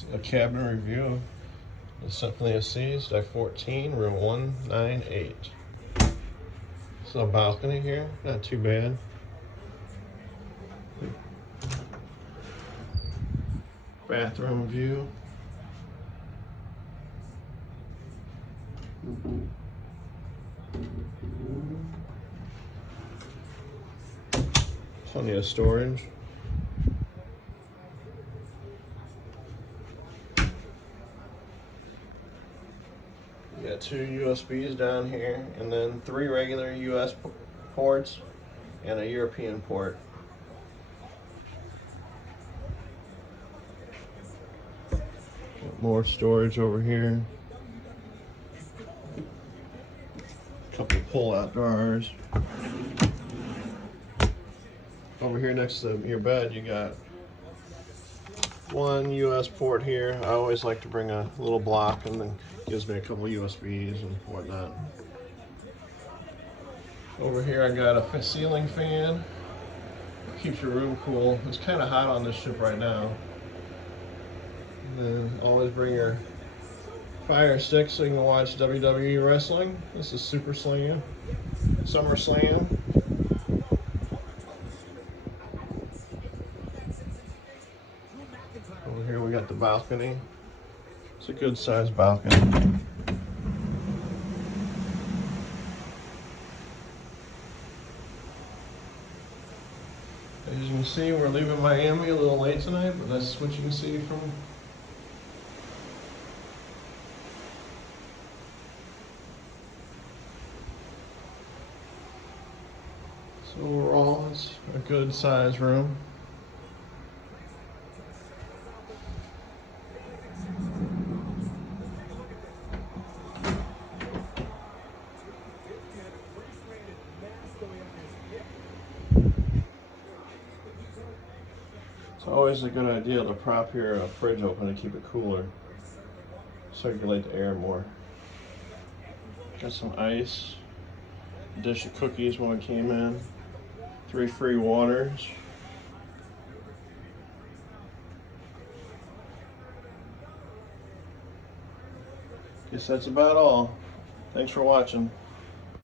It's a cabinet review of the Symphony of C's, deck 14, room 198. So a balcony here, not too bad. Bathroom view. Plenty of storage. You got 2 USBs down here, and then 3 regular US ports and a European port. Got more storage over here. Couple pull-out drawers. Over here next to your bed, you got 1 US port here. I always like to bring a little block, and then gives me a couple USBs and whatnot. Over here I got a ceiling fan. Keeps your room cool. It's kind of hot on this ship right now. And then always bring your fire stick so you can watch WWE wrestling. This is Super Slam, Summer Slam. Over here we got the balcony. It's a good sized balcony. As you can see, we're leaving Miami a little late tonight, but that's what you can see from so overall, it's a good sized room. It's always a good idea to prop your fridge open to keep it cooler. Circulate the air more. Got some ice. A dish of cookies when we came in. 3 free waters. Guess that's about all. Thanks for watching.